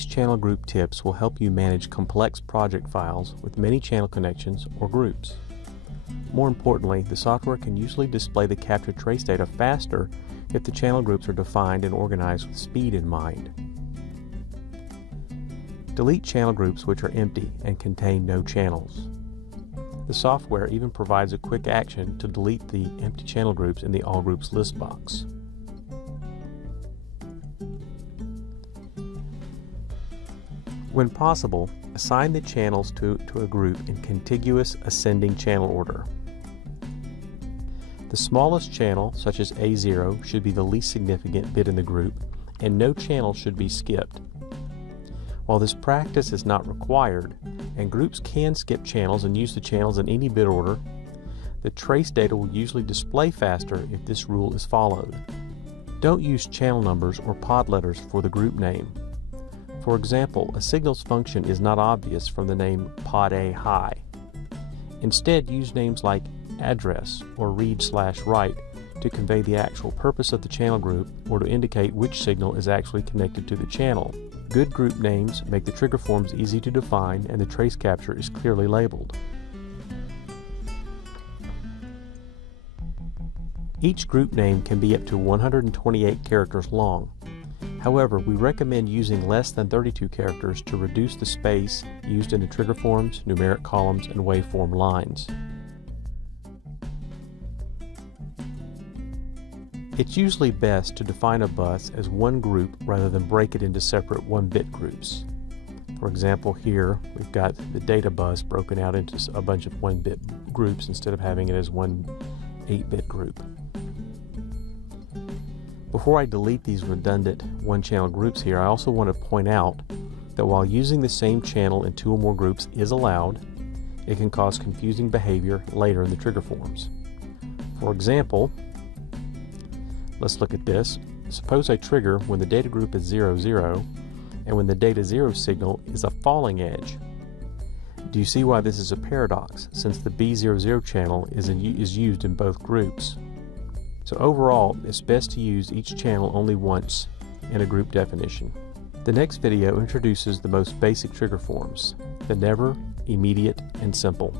These channel group tips will help you manage complex project files with many channel connections or groups. More importantly, the software can usually display the captured trace data faster if the channel groups are defined and organized with speed in mind. Delete channel groups which are empty and contain no channels. The software even provides a quick action to delete the empty channel groups in the All Groups list box. When possible, assign the channels to a group in contiguous ascending channel order. The smallest channel, such as A0, should be the least significant bit in the group, and no channel should be skipped. While this practice is not required, and groups can skip channels and use the channels in any bit order, the trace data will usually display faster if this rule is followed. Don't use channel numbers or pod letters for the group name. For example, a signals function is not obvious from the name pod A high. Instead, use names like address or read/write to convey the actual purpose of the channel group or to indicate which signal is actually connected to the channel. Good group names make the trigger forms easy to define and the trace capture is clearly labeled. Each group name can be up to 128 characters long. However, we recommend using less than 32 characters to reduce the space used in the trigger forms, numeric columns, and waveform lines. It's usually best to define a bus as one group rather than break it into separate 1-bit groups. For example, here we've got the data bus broken out into a bunch of 1-bit groups instead of having it as one 8-bit group. Before I delete these redundant one-channel groups here, I also want to point out that while using the same channel in 2 or more groups is allowed, it can cause confusing behavior later in the trigger forms. For example, let's look at this. Suppose I trigger when the data group is 0, 0, and when the data 0 signal is a falling edge. Do you see why this is a paradox, since the B00 channel is used in both groups? So overall, it's best to use each channel only once in a group definition. The next video introduces the most basic trigger forms: the never, immediate, and simple.